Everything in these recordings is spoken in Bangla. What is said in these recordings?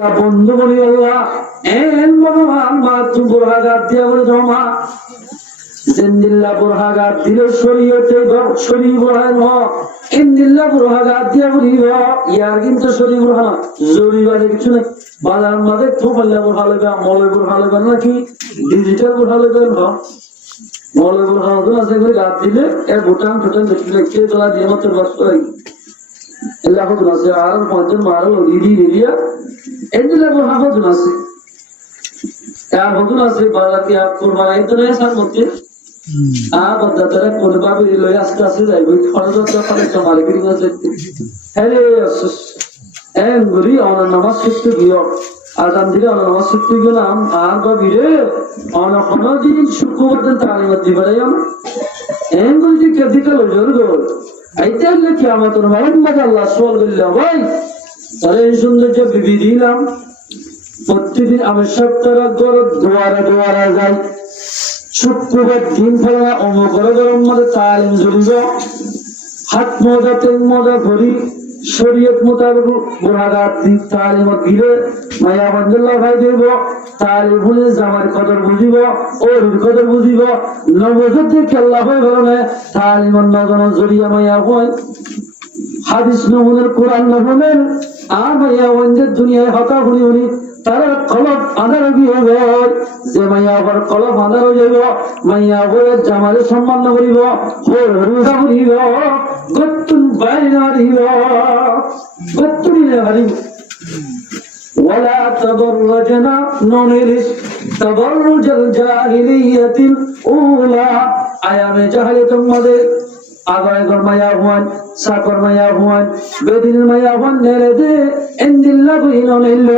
বন্ধু বলি আল্লাহ এন মোহাম্মদ বুরহাগাত দিয়া বলে জমা জিন্দিল্লাহ বুরহাগাত দিলে শরীয়তে শরী বুরহান ইন্দিল্লাহ বুরহাগাত দিয়া বলিব ইয়ার কিন্তু শরী বুরহান জরুরি বাজে কিছু নাই বাজার মাঝে তো বললে বুরহান হবে মলে বুরহান হবে নাকি ডিজিটাল বুরহান হবে মলে বুরহান হবে আছে করে গাত দিলে এর ভুটান ফুটান দেখলে কে তোলা দিয়ে মতো বাস করে আল্লাহ তো আছে আর পঞ্চম মারো লিডি লিডিয়া এন্ডিলা বুরহান তো আছে আর হুজুর আছে বাজারকে আপ কুরবান এই তো নয় সার মধ্যে বদাতারা কোন ভাবে লই আস্তে আস্তে যাইব খরচ তো করে তোমার কি আছে আরে এন গুরি অন নামাজ শিখতে গিয়ে আজান দিলে অন নামাজ শিখতে গেলাম আর বাবিরে অন কোন দিন শুক্রবার দিন তালিম দিবাই আমরা এন গুরি কে দিকে লজর গো আইতে হলে কিয়ামতের মোহাম্মদ আল্লাহ সাল্লাল্লাহু ভাই তাহলে এই সৌন্দর্য বিবি দিলাম প্রতিদিন আমি সপ্তাহ দুয়ারে দুয়ারে যাই শুক্রবার দিন ফেলা অমকরে গরম মধ্যে তালিম জড়িব হাত মজা তেল মজা ভরি শরীয়ত মোতাবেক বুরহাগাত দিন তালিম গিরে মায়া বন্দুল্লাহ ভাই দেব তালিম হলে জামার কদর বুঝিব ওর কদর বুঝিব নবজতে কেল্লা হয়ে গেলে তালিম নগণ জড়িয়া মায়া হয় হাদিস নমুনের কোরআন নমুনের আর মায়া বন্ধের দুনিয়ায় হতা শুনি শুনি তারা কলব আধার গিয়ে যে মাইয়া আবার কলব আধার হয়ে যাব মাইয়া বলে জামালে সম্মান করিব রোজা করিব গত্তুন বাইরে হারিব গত্তুনি হারিব ওয়ালা তাবাররাজনা ননিরিস তাবাররুজাল জাহিলিয়াতিল উলা আয়ামে জাহিলিয়াতের মধ্যে আগায় মায়া হুয়ান সাকর মায়া হুয়ান বেদিন মায়া হুয়ান নেরে দে এন্দিল্লা বইন নিল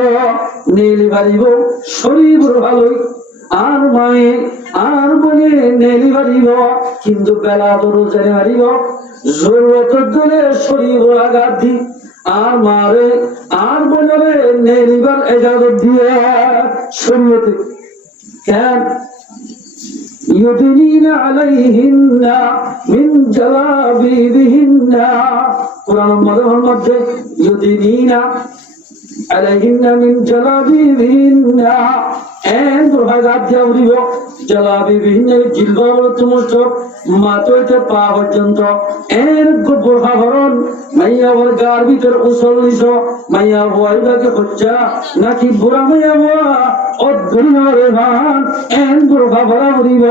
নীল বাড়িব শরীর ভালোই আর মায়ে আর বলে নেলি বাড়িব কিন্তু বেলা দরু জেনে বাড়িব জরুরত দলে শরীর আঘাত দি আর মারে আর বলে নেলিবার এজাজত দিয়ে শরীয়তে কেন يدنين عليهن من جلابيبهن قرآن مدى يدنين عليهن من جلابيبهن এন বুরহাগাত দিয়া উড়িব জলাবিবিহীন জিলবা সমস্ত মাথা পা পর্যন্ত এর বুরহা হরণ মাইয়া ওর গার ভিতর উসল্লিশ মাইয়া হওয়াইবাকে হচ্ছা নাকি বুড়া মাইয়া হওয়া অদ্ভুত ভান এন বুরহা ভরা উড়িব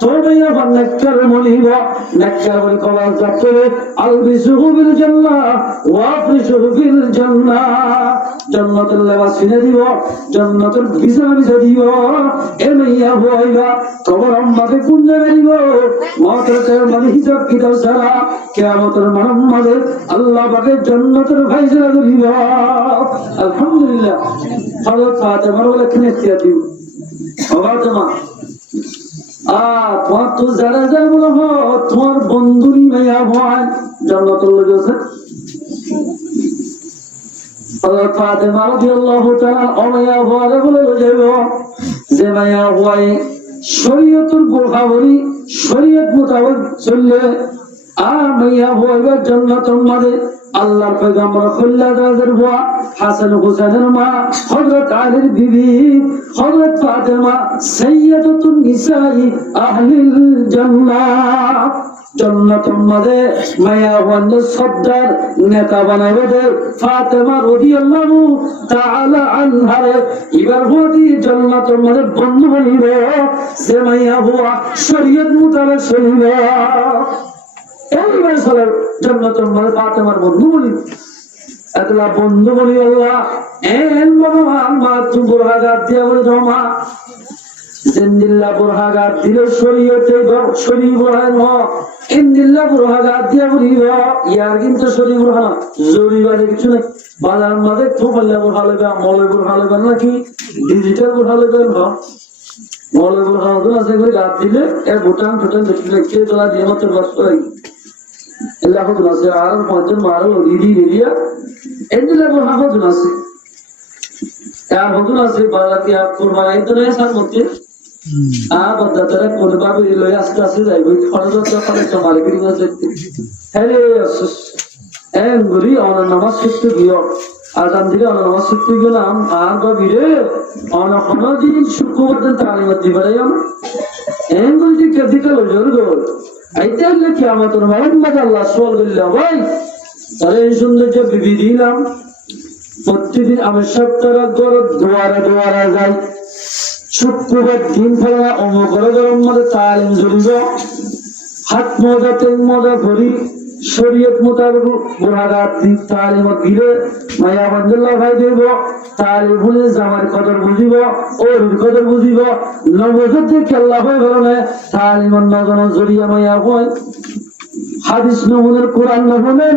তোর মাইয়া ভান নেককার মলিব নেককার বলি কবাল যাত্রে আলবিসুহু বিল জান্নাহ ওয়াফরিসুহু বিল জান্নাহ জান্নাতুল লিবাস কিনে দিব জান্নাতুল বিছানা দিব এ মাইয়া হইবা কবর আমাকে পুণ্য মেরিব মওতের মানে হিসাব কিতাব ছাড়া কিয়ামতের মানমে আল্লাহ পাকে জান্নাতের ফায়সালা দিব আলহামদুলিল্লাহ হযরত ফাতেমা লেখনে দিও ফাতেমা তোমার তো যারা যারা বলো তোমার বন্ধুরি মাইয়া হয় জান্নাতুল লিবাস হযরত ফাতেমা রাদিয়াল্লাহু তাআলা অমাইয়া হওয়ারে বলে যাইব যে মাইয়া হয় শরীয়তের বুরহা বলি শরীয়ত মোতাবেক চললে আর মাইয়া হইবা জান্নাতের মাঝে আল্লাহর পয়গম্বর খুল্লা দাদার বুয়া হাসান হুসাইনের মা হযরত আলীর বিবি হযরত ফাতেমা সাইয়্যিদাতুন নিসাই আহলিল জান্নাহ জান্নাতের মাঝে মায়া ওয়ান্দ সর্দার নেতা বানাইবে দে ফাতেমা রাদিয়াল্লাহু তাআলা আনহা এবার হদি জান্নাতের মাঝে বন্ধু বনিবে সে মায়া হুয়া শরীয়ত মোতাবেক চলিবে এইবার চলে জান্নাতের মাঝে ফাতেমার বন্ধু বলি একলা বন্ধু বলি আল্লাহ এন মোহাম্মদ বুরহাগাত দিয়া বলে জমা জিন্দিল্লাহ বুরহাগাত দিলে শরীয়তে শরী বুরহান ইন্দিল্লাহ বুরহাগাত দিয়া বলিব ইয়ার কিন্তু শরী বুরহান জরুরি বাজে কিছু নাই বাজার মাঝে তো বললে বুরহান হবে মলে বুরহান হবে নাকি ডিজিটাল বুরহান হবে মলে বুরহান আছে করে গাত দিলে এর ভুটান ফুটান দেখলে কে তোলা দিয়ে মতো বাস করে আল্লাহ তো আছে আর পঞ্চম মারো লিডি লিডিয়া এন্ডিলা বুরহান তো আছে আর হুজুর আছে বাজারকে আপ কুরবান এই তো নয় সার মধ্যে বদাতারা কোন ভাবে লই আস্তে আস্তে যাইব খরচ তো করে তোমার কি আছে আরে এন গুরি অন নামাজ শিখতে গিয়ে আজান দিলে নামাজ ছুটতে গেলাম আর গভীরে অনেক দিন শুক্রবার দিন তালিমাত দিবারাই আমার এন বলছি কেদিকে লোজর গোল আইতে হলে কি আমার তোর মোহাম্মদ আল্লাহ সোয়াল বলল ভাই তাহলে এই সৌন্দর্য বিবি দিলাম প্রতিদিন আমি সপ্তাহ দোয়ারে দোয়ারে যাই শুক্রবার দিন ফেলা অমকরে গরম মধ্যে তালিম জড়িব হাত মজা তেল মজা ভরি শরীয়ত মোতাবেক গুনাহগার দিক তালিমত দিলে মায়া আব্দুল্লাহ ভাই দেব তালিম হলে জামার কদর বুঝিব ওর কদর বুঝিব নবজত দেখে আল্লাহ হয় বলো না তালিমত নজন জড়িয়া মায়া হয় হাদিস নমুনের কোরআন নমুনের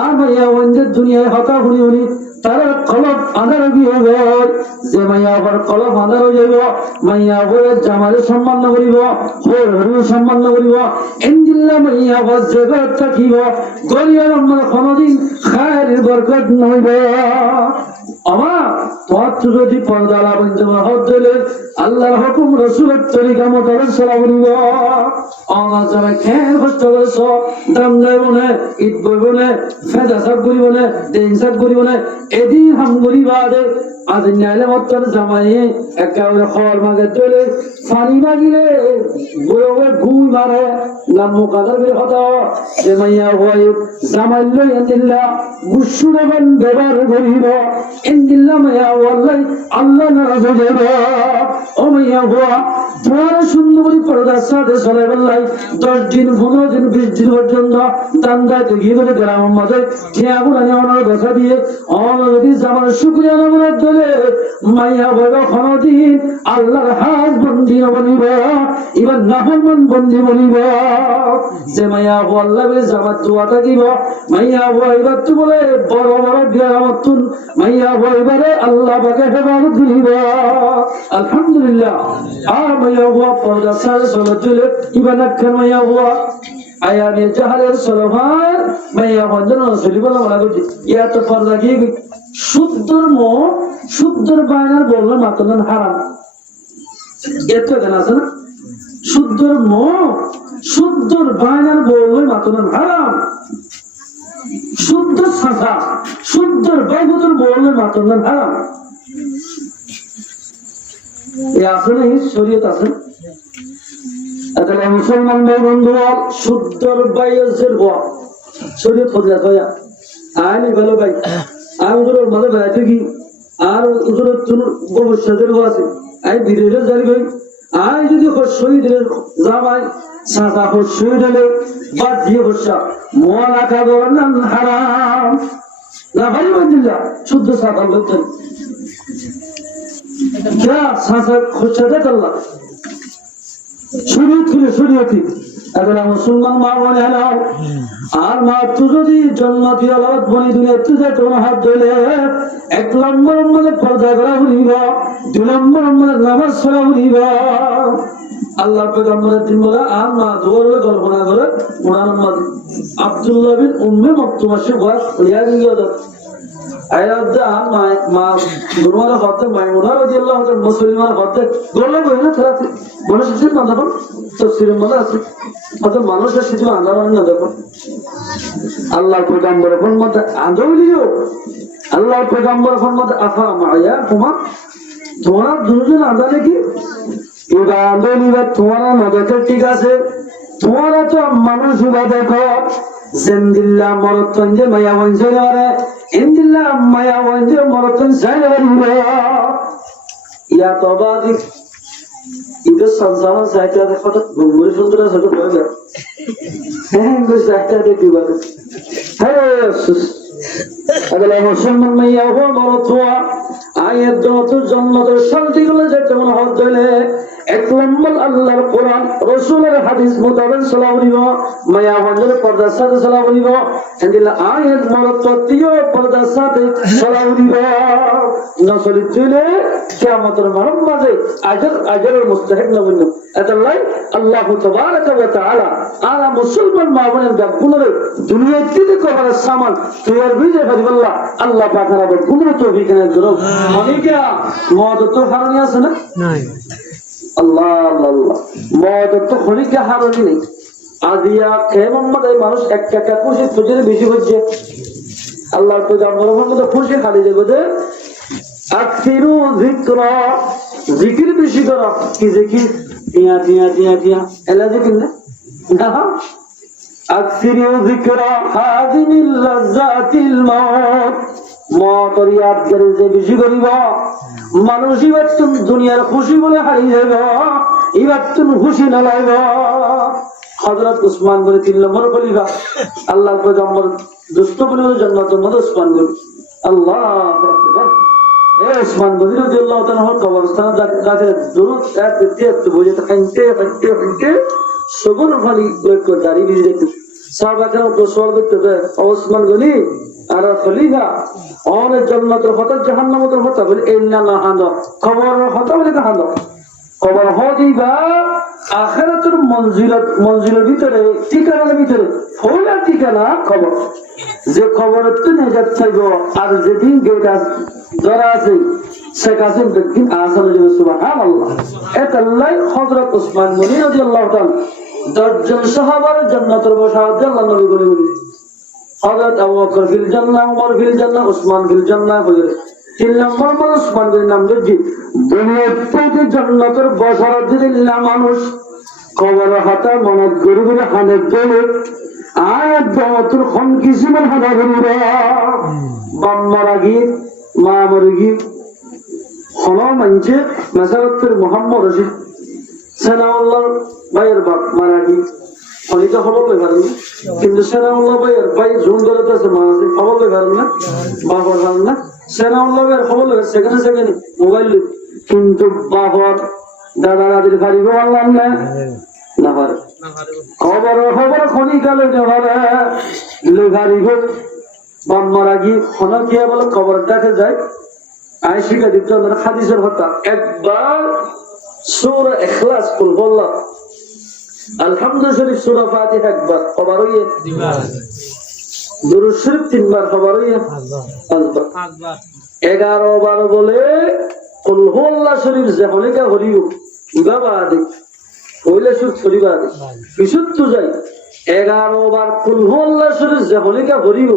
আর মায়া ওয়ানদের দুনিয়ায় হতা হুনি হুনি তার কলব আধার গিয়ে যে মাইয়া আবার কলব আধার হয়ে যাইব মাইয়া বলে জামালে সম্মান করিব হরু সম্মান করিব ইনদিল্লা মাইয়া আবার জগৎ থাকিব গরিয়ার আমার কোনদিন খায়ের বরকত নইবে আমার তোমার যদি পর্দা লাভেন তোমার হদ দিলে আল্লাহর হুকুম রসুলের তরিকা মোতাবেক চলা করিব আমার যারা খেয়ে কষ্ট করেছ দাম যাইব না ঈদ করব না ফেদা সাপ করিব না দিন সাপ করিব না এদিন হাম করিবা দে আজ নাইলে মত্তর জামাই একেবারে খবর মাগে চলে পানি মাগিলে বয়ে ঘুম মারে নাম মুকাদার বের হতা যে মাইয়া হয় জামাই লই আনিল্লা গুসুরবান ব্যবহার করিব ইনদিল্লা মাইয়া ওয়াল্লাই আল্লাহ নারাজ হইব ও মাইয়া হওয়া তোমার সুন্দর করে পর্দার সাথে চলে বেল্লাই 10 দিন 15 দিন 20 দিন পর্যন্ত দান্দাতে গিয়ে করে গ্রামের মধ্যে খেয়াগুলো নেওয়ার কথা দিয়ে অলরেডি জামার শুক্রিয়া নামের দলে মাইয়া বড় কোনদিন আল্লাহর হাত বন্দি বলিব এবার নাহমান বন্দি বলিব যে মাইয়া আল্লাহ জামাত দোয়া থাকিব মাইয়া এবার তো বলে বড় বড় বিয়ামতুন মাইয়া এবারে আল্লাহ পাকে হেফাজত করিব আলহামদুলিল্লাহ আর মাইয়া পর্দা সাথে চলে চলে এবার নাক্ষের মাইয়া আয়ানে জাহালের সলভার মাইয়া বন্ধন চলিব না বলছি ইয়া তো পর্দা গিয়ে শুদ্ধর বায়নার বললো মাতলেন হারাম এত কেন আছে না শুদ্ধর বায়নার বললো মাতলেন হারাম শুদ্ধ সাজা শুদ্ধর বাইবুদর বললো মাতলেন হারাম এ আছে না শরীয়ত আছে মুসলমান ভাই বন্ধু শুদ্ধর বাইয়ের বল শরীয়ত ফজলাত হইয়া আইনি ভালো ভাই আর উজুরের মাঝে বেড়াইতে কি আর উজুরের ভবিষ্যতের আছে আই বিদেশে জারি হই আই যদি শহীদ দিলে জামাই সাদা শহীদ হলে বাদ দিয়ে বসা মোয়া রাখা গরম হারাম না ভাই বন্ধুরা শুদ্ধ সাদা বলতেন क्या सांसद खुशदत अल्लाह শরীয়তি এগুলা মুসলমান মা বোন এলাও আর মা তুই যদি জন্মতি আলাদ বনি দুনিয়া তুই তোমার হাত ধরে 1 নম্বর মধ্যে পর্দা করা হইব 2 নম্বর মধ্যে নামাজ পড়া হইব আল্লাহ পয়গম্বরের দিন বলে আর মা দৌড়ে কল্পনা করে কোরআন মধ্যে আব্দুল্লাহ বিন উম্মে মকতুম সে ওয়াজ হইয়া গিয়েছিল আয়াদা মা গুরুমার হতে মাইমুনা রাদিয়াল্লাহু তাআলা মুসলিমান হতে গোলে গোলে থাকতে বলে শিখতে না দেখো তাফসীরের মধ্যে আছে কত মানুষের শুধু আল্লাহর না দেখো আল্লাহর পয়গম্বরের ফরমাতে আদৌলিও আল্লাহর পয়গম্বরের ফরমাতে আফা মায়া তোমার দুজন আদালে কি এটা আদৌলিবা তোমার মদতে ঠিক আছে তোমার তো মানুষ দেখো জিন্দিল্লাহ মরতন যে মায়া বঞ্চে করে ইন্দিল্লাহ মায়া বঞ্চে মরতন চাই ইয়া তবাদি ঈদের সংসার সাহিত্য দেখো তো গুমুরি সুন্দর ছোট হয়ে যায় হ্যাঁ সাহিত্য দেখি বলে হ্যাঁ আগলে মুসলমান মাইয়া মরত আয়ের যত জন্মত শান্তি গুলো যেতে মনে হত হইলে 1 নম্বর আল্লাহর কোরআন রাসূলের হাদিস মোতাবেক চলা হইব মায়া বন্ধের পর্দার সাথে চলা হইব এন্দিলা আয়ের মরত তিও পর্দার সাথে চলা হইব নসলি চলে কিয়ামতের মারম মাঝে আজরের মুস্তাহিক না বন্য এতলাই আল্লাহ তাবারক ওয়া তাআলা আর মুসলমান মা বোনের গাবগুলোরে দুনিয়াতে করার সামান তৈয়ার বিজয় ফরিবাল্লাহ আল্লাহ পাক রাবে গুণে তৌফিক এনে দিও অনেকে মদ তো হারানি আছে না নাই আল্লাহ আল্লাহ মদ তো খনিকে হারানি নেই আজিয়া কে মোহাম্মদ এই মানুষ এক টাকা খুশি খুঁজে বেশি হচ্ছে আল্লাহর পয়গম্বর মধ্যে খুশি খালি দেবো যে আকসিরু যিকরা, জিকির বেশি করো। কি জিকির? টিয়া টিয়া টিয়া টিয়া এলা জিকির না। আকসিরু যিকরা হাযিমিল লাযাতিল মাউত, মওতের ইয়াদ করে যে বেশি করিব মানুষ এবার তুমি দুনিয়ার খুশি বলে হারিয়ে যাব, এবার তুমি খুশি না লাইব। হযরত উসমান বলে 3 নম্বর খলিফা, আল্লাহর পয়গম্বর দুষ্ট বলে জান্নাতের মধ্যে উসমান বলে। আল্লাহু আকবার। এ উসমান গনি রাদিয়াল্লাহু তাআলা কবরস্থানে যাতে দুরুদ এক তেতে বুঝতে খাইতে খাইতে খাইতে সবর ফালি কো দাড়ি বিজে দেখতে সাহাবারা গোসল করতে উসমান গনি আর খলিফা অন জান্নাতের কথা জাহান্নামের কথা বলে ইন্না লাহাদ কবরের কথা বলে কাহাদ কবর হদিবা আখিরাতের মঞ্জিলের ভিতরে ঠিকানার ভিতরে ফৌলা ঠিকানা খবর। যে খবরের তো নেজাত চাইব আর যেদিন গেটা যারা আছে সে কাছে দেখবেন আসলে যাবে। সুবহানাল্লাহ। এটাই হযরত উসমান গনি রাদিয়াল্লাহু তাআলা 10 জন সাহাবার জান্নাতের বসাতে আল্লাহ নবী বলে বলে হযরত আবু বকর ফিল জান্নাহ, ওমর ফিল জান্নাহ, উসমান ফিল জান্নাহ বলে 3 নম্বর মানে উসমান গনির নাম দেখি দুনিয়ার প্রতি জান্নাতের বসার দিল্লা মানুষ কবর হাতা মনত গরিবের হানে দলে আয়াত দাওয়াতুর খন কিসিমান হাদা গরিবা বাম মারাগি মা মরগি হলো মঞ্চে মাসারতের মোহাম্মদ রশিদ সানাউল্লাহ ভাইয়ের বাপ মারাগি অনেকে খবর লই পারেন না, কিন্তু সানাউল্লাহ ভাইয়ের ভাই জুন ধরে আছে মারাগি খবর লই পারেন না, বাবার পারেন না। সানাউল্লাহ ভাইয়ের খবর লই সেখানে সেখানে মোবাইল, কিন্তু বাবার দাদা দাদির বাড়ি আল্লাহ না না পারে খবর খবর খনিকালে পারে লেগারি হোক বাম মারাগি খনকিয়া বলে খবর দেখে যায়। আয়েশা দিতে হাদিসের কথা একবার সূরা ইখলাস কুল বললাম আলহামদুলিল্লাহ শরীফ সূরা ফাতিহা একবার খবর হইয়ে দুরূদ শরীফ 3 বার খবর হইয়ে 11 বার বলে কুল হুয়াল্লাহ শরীফ যেহলিকা হরিও বাবা দে কইলে সুর শরীফা দে বিশুদ্ধ যাই 11 বার কুল হুয়াল্লাহ শরীফ যেহলিকা হরিও।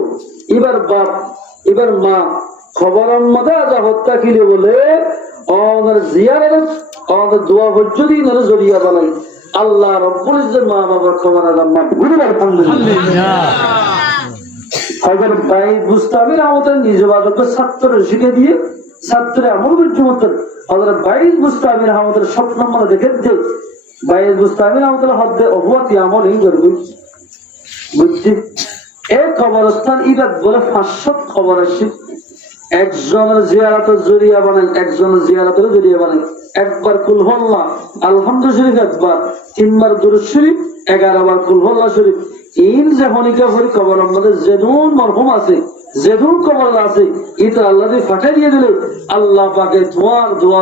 এবার বাপ এবার মা খবরের মধ্যে যা হত্যা কিলে বলে ওনার জিয়ারত ওনার দোয়া হজ্জদি না জরিয়া বানাই আল্লাহ রাব্বুল ইজ্জত মা বাবার খবর আল্লাহ গুরুবার আলহামদুলিল্লাহ। হযরত ভাই মুস্তাফির আমাদের নিজবাদক ছাত্র শিখে দিয়ে ছাত্র আমল করতে হযরত ভাই মুস্তাফির আমাদের স্বপ্ন মানে দেখে দে ভাই মুস্তাফির আমাদের হদ্দে অহুয়াতি আমল এই করব বুঝছি। এই কবরস্থান ইবাদ বলে 500 খবর আসে। একজনের জিয়ারতের জরিয়া বানাই, একজনের জিয়ারতের জরিয়া বানাই। একবার কুল হুয়াল্লাহ আলহামদুলিল্লাহ একবার, 3 বার দুরূদ শরীফ, 11 বার কুল হুয়াল্লাহ শরীফ। ইন যে হনিকা হরি কবরের মধ্যে যেদুন মরহুম আছে যেদুন কবর আছে এটা আল্লাহ দিয়ে ফাটাই দিয়ে দিলে আল্লাহ পাকে তোমার দোয়া